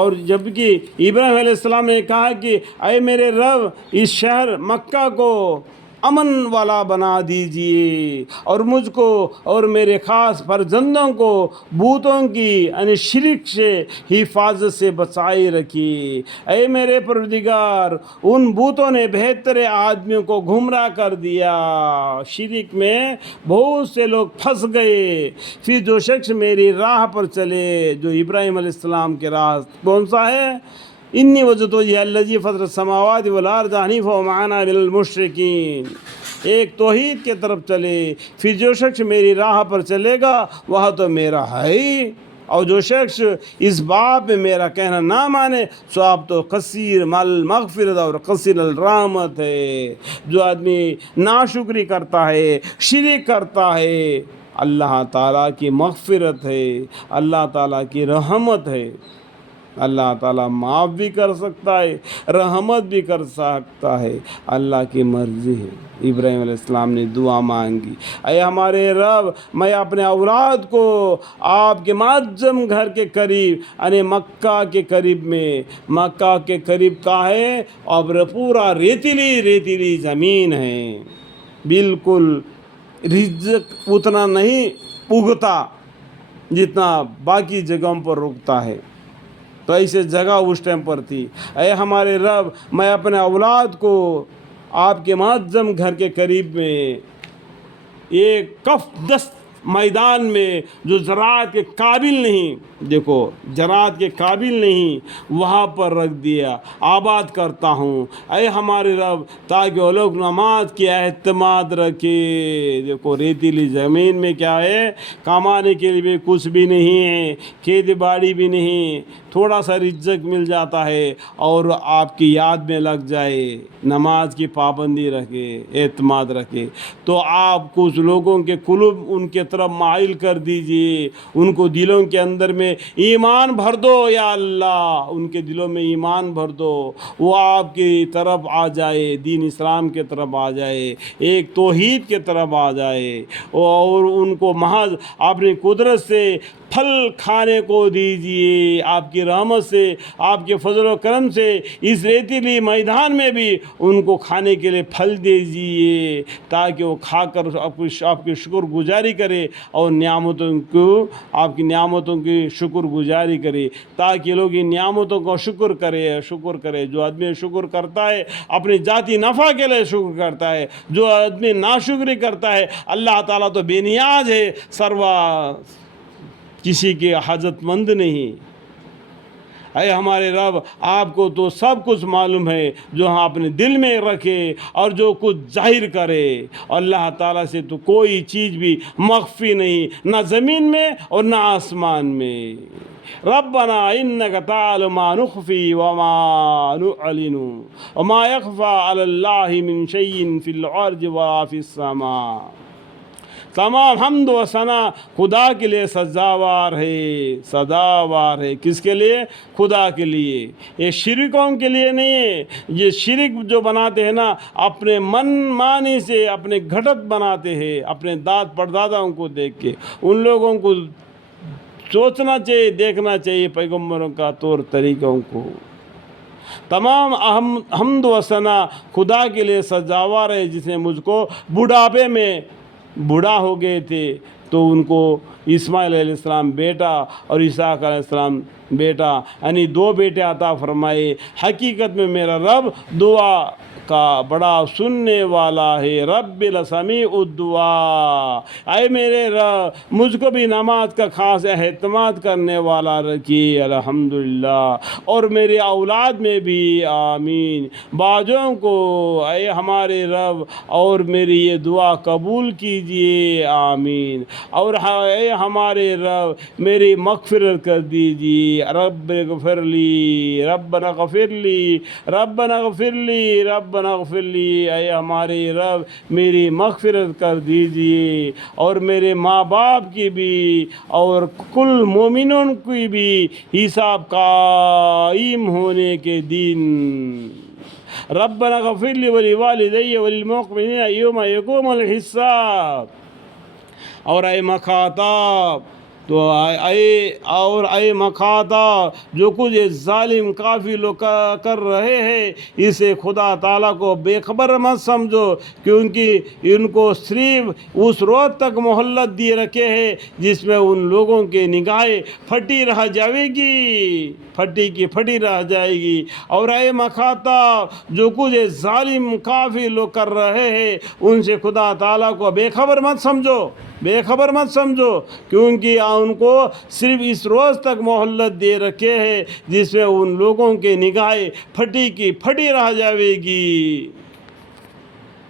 اور جبکہ ابراہیم علیہ السلام نے کہا کہ اے میرے رب اس شہر مکہ کو امن والا بنا دیجئے اور مجھ کو اور میرے خاص فرزندوں کو بتوں کی یعنی شرک سے حفاظت سے بچائے رکھیے۔ اے میرے پروردگار ان بتوں نے بہتر آدمیوں کو گمراہ کر دیا، شرک میں بہت سے لوگ پھنس گئے۔ پھر جو شخص میری راہ پر چلے، جو ابراہیم علیہ السلام کے راہ کون سا ہے؟ انی وجہت وجہی الذی فطر السماوات والارض حنیفا وما انا من المشرکین، ایک توحید کے طرف چلے۔ پھر جو شخص میری راہ پر چلے گا وہ تو میرا ہے ہی، اور جو شخص اس باب میں میرا کہنا نہ مانے سو آپ تو قصیر مغفرت اور قصیر الرحمت ہے۔ جو آدمی ناشکری کرتا ہے، شرک کرتا ہے، اللہ تعالیٰ کی مغفرت ہے، اللہ تعالیٰ کی رحمت ہے۔ اللہ تعالیٰ معاف بھی کر سکتا ہے، رحمت بھی کر سکتا ہے، اللہ کی مرضی ہے۔ ابراہیم علیہ السلام نے دعا مانگی، اے ہمارے رب میں اپنے اولاد کو آپ کے معظم گھر کے قریب یعنی مکہ کے قریب میں، مکہ کے قریب کا ہے اور پورا ریتیلی زمین ہے، بالکل رزق اتنا نہیں اگتا جتنا باقی جگہوں پر رکتا ہے، تو ایسے جگہ اس ٹائم پر تھی۔ اے ہمارے رب میں اپنے اولاد کو آپ کے معظم گھر کے قریب میں ایک کف دست میدان میں جو زراعت کے قابل نہیں، دیکھو زراعت کے قابل نہیں، وہاں پر رکھ دیا، آباد کرتا ہوں اے ہمارے رب، تاکہ وہ لوگ نماز کی اعتماد رکھے۔ دیکھو ریتیلی زمین میں کیا ہے، کمانے کے لیے بھی کچھ بھی نہیں ہے، کھیتی باڑی بھی نہیں، تھوڑا سا رزق مل جاتا ہے اور آپ کی یاد میں لگ جائے، نماز کی پابندی رکھے، اعتماد رکھے، تو آپ کچھ لوگوں کے قلوب ان کے طرف مائل کر دیجئے، ان کو دلوں کے اندر میں ایمان بھر دو یا اللہ، ان کے دلوں میں ایمان بھر دو، وہ آپ کی طرف آ جائے، دین اسلام کے طرف آ جائے، ایک توحید کے طرف آ جائے، اور ان کو محض اپنی قدرت سے پھل کھانے کو دیجئے، آپ کی رحمت سے، آپ کے فضل و کرم سے اس ریتیلی میدان میں بھی ان کو کھانے کے لیے پھل دیجئے، تاکہ وہ کھا کر آپ کی شکر گزاری کرے اور نعمتوں کو، آپ کی نعمتوں کی شکر گزاری کرے، تاکہ لوگ ان نعمتوں کو شکر کرے۔ جو آدمی شکر کرتا ہے اپنی ذاتی نفع کے لیے شکر کرتا ہے، جو آدمی ناشکری کرتا ہے اللہ تعالیٰ تو بے نیاز ہے، سروا کسی کے حاجت مند نہیں۔ اے ہمارے رب آپ کو تو سب کچھ معلوم ہے، جو ہم اپنے دل میں رکھے اور جو کچھ ظاہر کرے، اللہ تعالیٰ سے تو کوئی چیز بھی مخفی نہیں، نہ زمین میں اور نہ آسمان میں۔ ربنا انک تعلم ما نخفی وما نعلن وما یخفی علی اللہ من شیء فی الارض ولا فی السماء۔ تمام حمد و ثنا خدا کے لیے سزاوار ہے۔ کس کے لیے؟ خدا کے لیے، یہ شرکوں کے لیے نہیں ہے۔ یہ شرک جو بناتے ہیں نا، اپنے من مانی سے اپنے گھٹت بناتے ہیں، اپنے داد پرداداؤں کو دیکھ کے۔ ان لوگوں کو سوچنا چاہیے، دیکھنا چاہیے پیغمبروں کا طور طریقوں کو۔ تمام حمد و ثنا خدا کے لیے سزاوار ہے، جس نے مجھ کو بڑھاپے میں بوڑھا ہو گئے تھے تو ان کو اسماعیل علیہ السلام بیٹا اور اسحاق علیہ السلام بیٹا یعنی 2 بیٹے عطا فرمائے۔ حقیقت میں میرا رب دعا کا بڑا سننے والا ہے، رب لسمیع الدعاء۔ اے میرے رب مجھ کو بھی نماز کا خاص اہتمام کرنے والا رکھیے، الحمدللہ، اور میرے اولاد میں بھی آمین۔ باجوں کو اے ہمارے رب اور میری یہ دعا قبول کیجئے، آمین، اور اے ہمارے رب میری مغفرت کر دیجئے، رب اغفر لی، ربنا اغفر لی، ربنا اغفر لی، ربنا اغفر لی۔ اے ہمارے رب میری مغفرت کر دیجئے، اور میرے ماں باپ کی بھی اور کل مومنوں کی بھی حساب قائم ہونے کے دن۔ ربنا اغفر لی ولوالدی وللمؤمنین یوم یقوم الحساب۔ اور اے مخاطب تو اے مخاطا جو کچھ یہ ظالم کافی لوگ کر رہے ہیں اسے خدا تعالیٰ کو بے خبر مت سمجھو، کیونکہ ان کو صرف اس روز تک مہلت دی رکھے ہے جس میں ان لوگوں کی نگاہیں پھٹی رہ جائے گی، پھٹی کی پھٹی رہ جائے گی۔ اور اے مخاطب جو کچھ یہ ظالم کافی لوگ کر رہے ہیں ان سے خدا تعالیٰ کو بے خبر مت سمجھو، بے خبر مت سمجھو، کیونکہ ان کو صرف اس روز تک مہلت دے رکھے ہے جس میں ان لوگوں کی نگاہیں پھٹی کی پھٹی رہ جائے گی۔